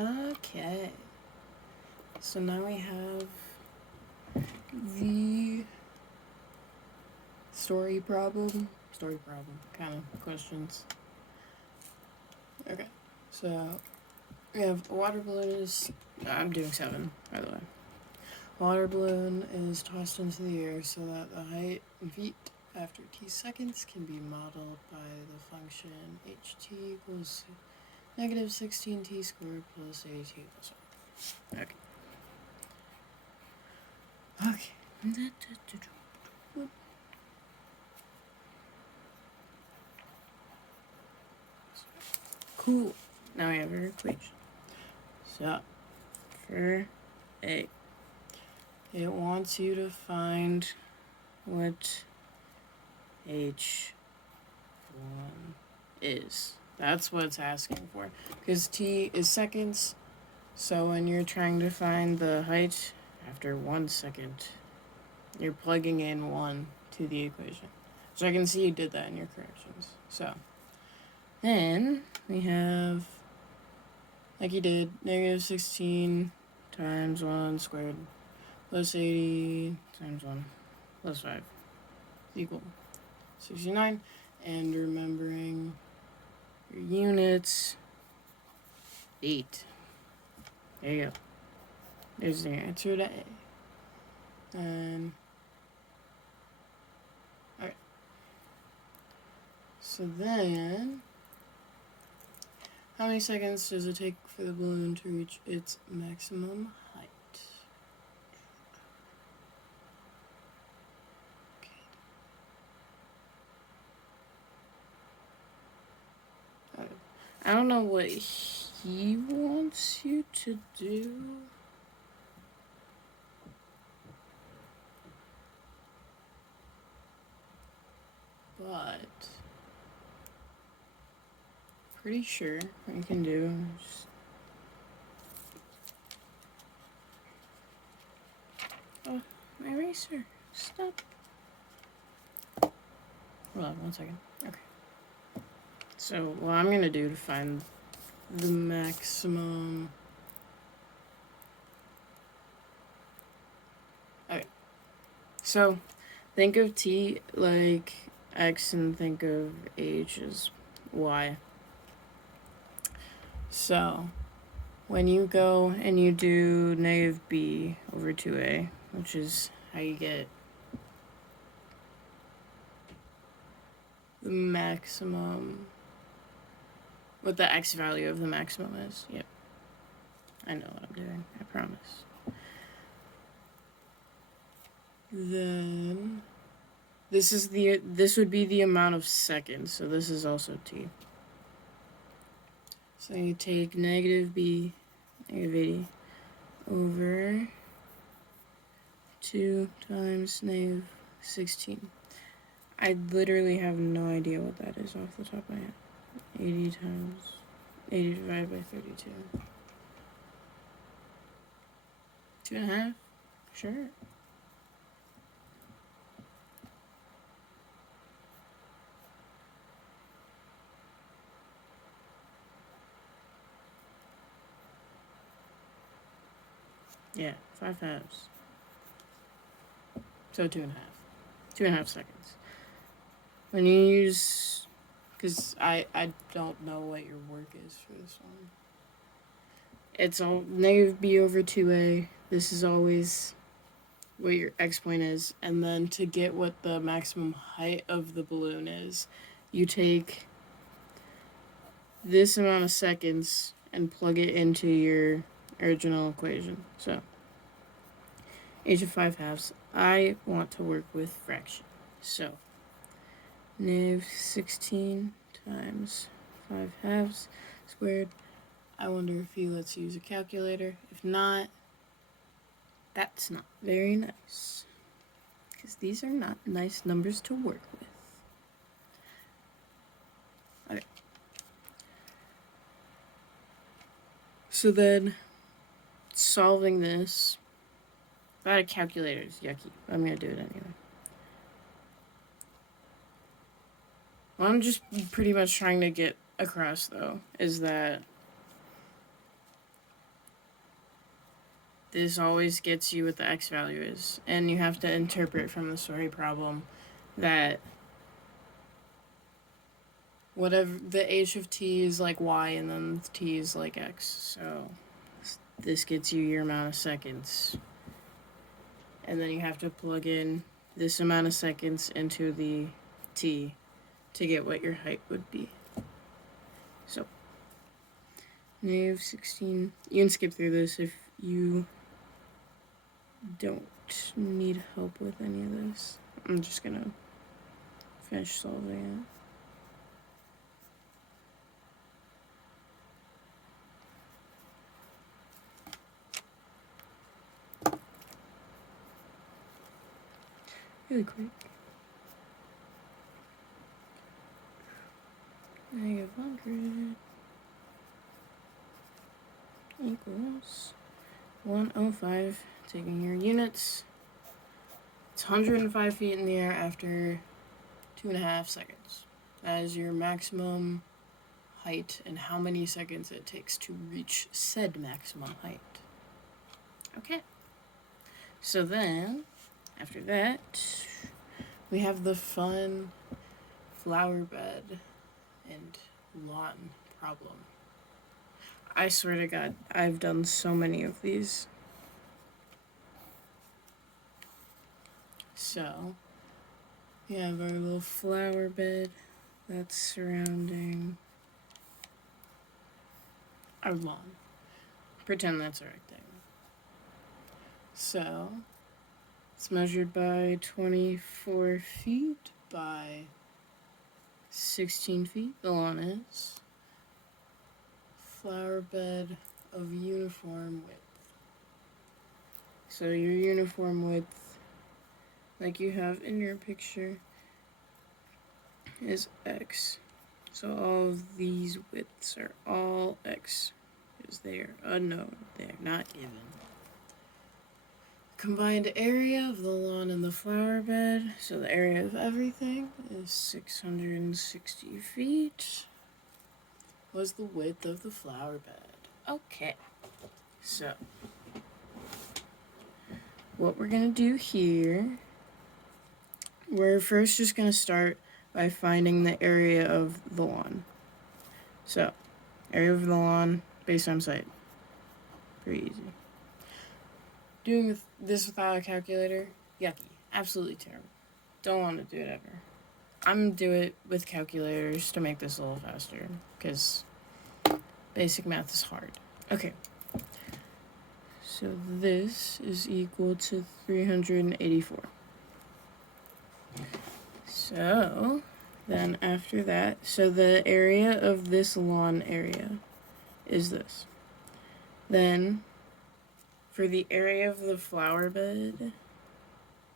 Okay. So now we have the story problem kind of questions. Okay. So we have a water balloon is. I'm doing 7, by the way. Water balloon is tossed into the air so that the height in feet after t seconds can be modeled by the function ht equals negative 16t squared plus at equals 1. Okay. Okay. Cool. Now we have our equation. So, for A, it wants you to find what h1 is. That's what it's asking for. Because t is seconds, so when you're trying to find the height after 1 second, you're plugging in 1 to the equation. So I can see you did that in your corrections. So, then we have, like you did, negative 16 times 1 squared plus 80 times 1 plus 5 is equal 69. And remembering your units, 8. There you go. There's the answer to A. And, alright. So then, how many seconds does it take for the balloon to reach its maximum height? Okay. I don't know what he wants you to do. But pretty sure what you can do is oh, my eraser. Stop. Hold on 1 second. Okay. So what I'm gonna do to find the maximum. Okay. So think of t like x and think of h as y. So when you go and you do negative b over 2a, which is how you get the maximum, what the x value of the maximum is. Yep. I know what I'm doing, I promise. Then this would be the amount of seconds, so this is also t. So you take negative b, negative 80, over 2 times negative 16. I literally have no idea what that is off the top of my head. 80 times 80 divided by 32. 2.5? Sure. Yeah, 5 halves. So 2.5. 2.5 seconds. When you use, because I don't know what your work is for this one. It's all negative b over 2a. This is always what your x point is. And then to get what the maximum height of the balloon is, you take this amount of seconds and plug it into your original equation. So, h of 5 halves. I want to work with fraction. So, negative 16 times 5 halves squared. I wonder if he lets you use a calculator. If not, that's not very nice. Because these are not nice numbers to work with. Okay. So then, solving this, that calculator is yucky. I'm going to do it anyway. What I'm just pretty much trying to get across, though, is that this always gets you what the x value is. And you have to interpret from the story problem that whatever the h of t is like y and then t is like x. So this gets you your amount of seconds. And then you have to plug in this amount of seconds into the t to get what your height would be. So, -16. You can skip through this if you don't need help with any of this. I'm just gonna finish solving it. Really quick. -100 equals 105. Taking your units. It's 105 feet in the air after 2.5 seconds. That is your maximum height and how many seconds it takes to reach said maximum height. Okay. So then, after that, we have the fun flower bed and lawn problem. I swear to God, I've done so many of these. So, we have our little flower bed that's surrounding our lawn. Pretend that's a rectangle. So, it's measured by 24 feet by 16 feet. The lawn is. Flower bed of uniform width. So your uniform width, like you have in your picture, is x. So all of these widths are all x, because they are unknown. They are not given. Combined area of the lawn and the flower bed, so the area of everything, is 660 feet. Was the width of the flower bed. Okay. So, what we're going to do here, we're first just going to start by finding the area of the lawn. So, area of the lawn, base times height. Pretty easy. Doing this without a calculator, yucky. Absolutely terrible. Don't want to do it ever. I'm going to do it with calculators to make this a little faster, because basic math is hard. Okay. So this is equal to 384. So then after that, so the area of this lawn area is this. Then for the area of the flower bed,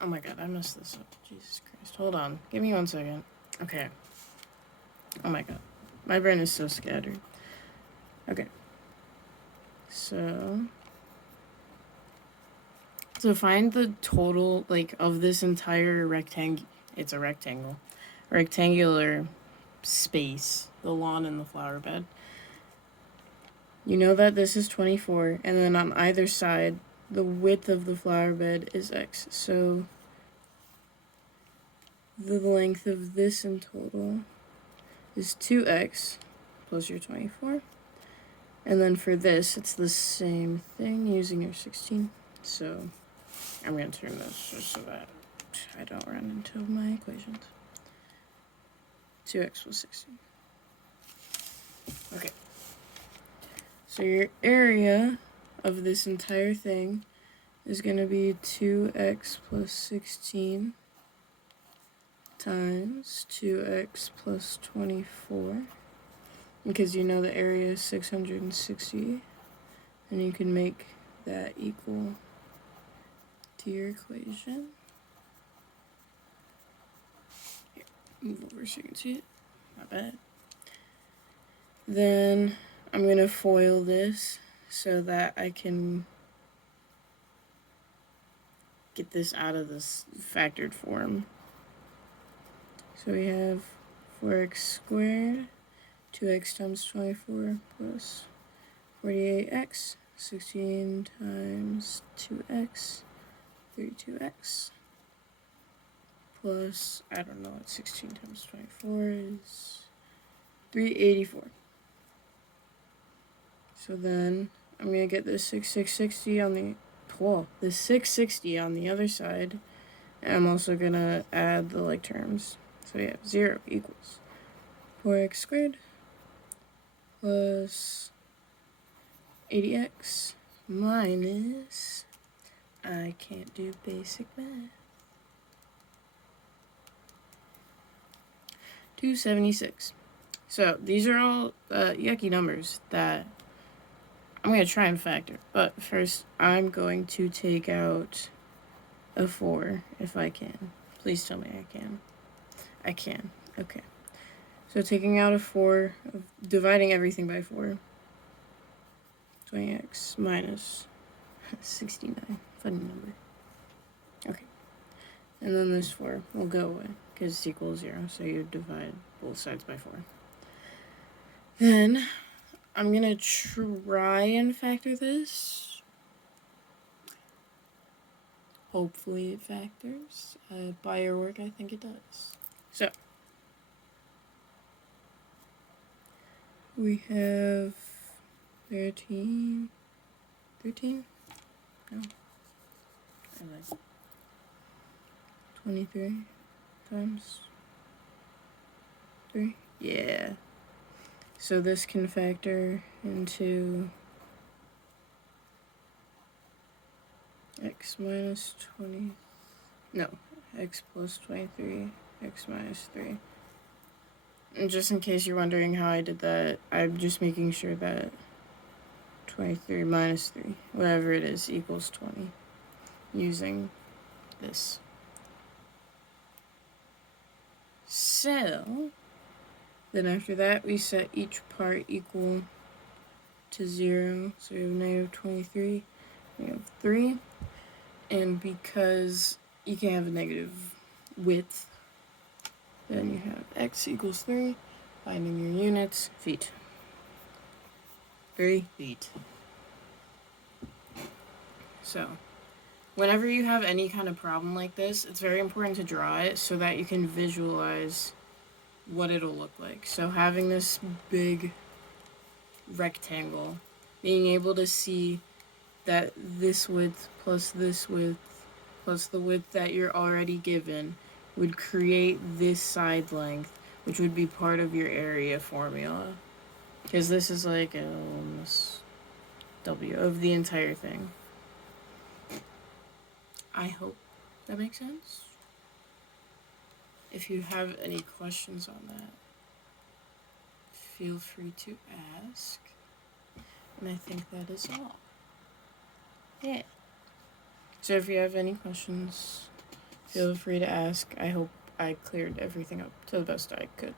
oh my God, I messed this up. Jesus Christ. Hold on. Give me 1 second. Okay. Oh my God. My brain is so scattered. Okay. So find the total, like, of this entire it's a rectangular space, the lawn and the flower bed. You know that this is 24, and then on either side, the width of the flower bed is x. So the length of this in total is 2x plus your 24. And then for this, it's the same thing using your 16. So I'm going to turn this just so that I don't run into my equations. 2x plus 16. Okay. So your area of this entire thing is going to be 2x plus 16 times 2x plus 24. Because you know the area is 660. And you can make that equal to your equation. Here, move over so you can see it. Not bad. Then I'm going to FOIL this so that I can get this out of this factored form. So we have 4x squared, 2x times 24 plus 48x. 16 times 2x, 32x, plus, I don't know what 16 times 24 is, 384. So then I'm going to get this 660 on the, the 660 on the other side, and I'm also going to add the like terms. So yeah, 0 equals 4x squared plus 80x minus, I can't do basic math, 276. So these are all yucky numbers that I'm going to try and factor. But first, I'm going to take out a 4 if I can. Please tell me I can. I can. Okay. So taking out a 4, dividing everything by 4, 20x minus 69. Funny number. Okay. And then this 4 will go away because it's equal to 0. So you divide both sides by 4. Then I'm going to try and factor this. Hopefully it factors. By your work, I think it does. So we have 13? No. 23 times 3? Yeah. So this can factor into x minus 20, no, x plus 23, x minus 3. And just in case you're wondering how I did that, I'm just making sure that 23 minus 3, whatever it is, equals 20, using this. So, then after that, we set each part equal to 0. So we have negative 23, negative 3. And because you can't have a negative width, then you have x equals 3, finding your units, feet. 3 feet. So, whenever you have any kind of problem like this, it's very important to draw it so that you can visualize what it'll look like. So having this big rectangle, being able to see that this width plus this width plus the width that you're already given would create this side length, which would be part of your area formula. Because this is like almost W of the entire thing. I hope that makes sense. If you have any questions on that, feel free to ask. And I think that is all. Yeah. So if you have any questions, feel free to ask. I hope I cleared everything up to the best I could.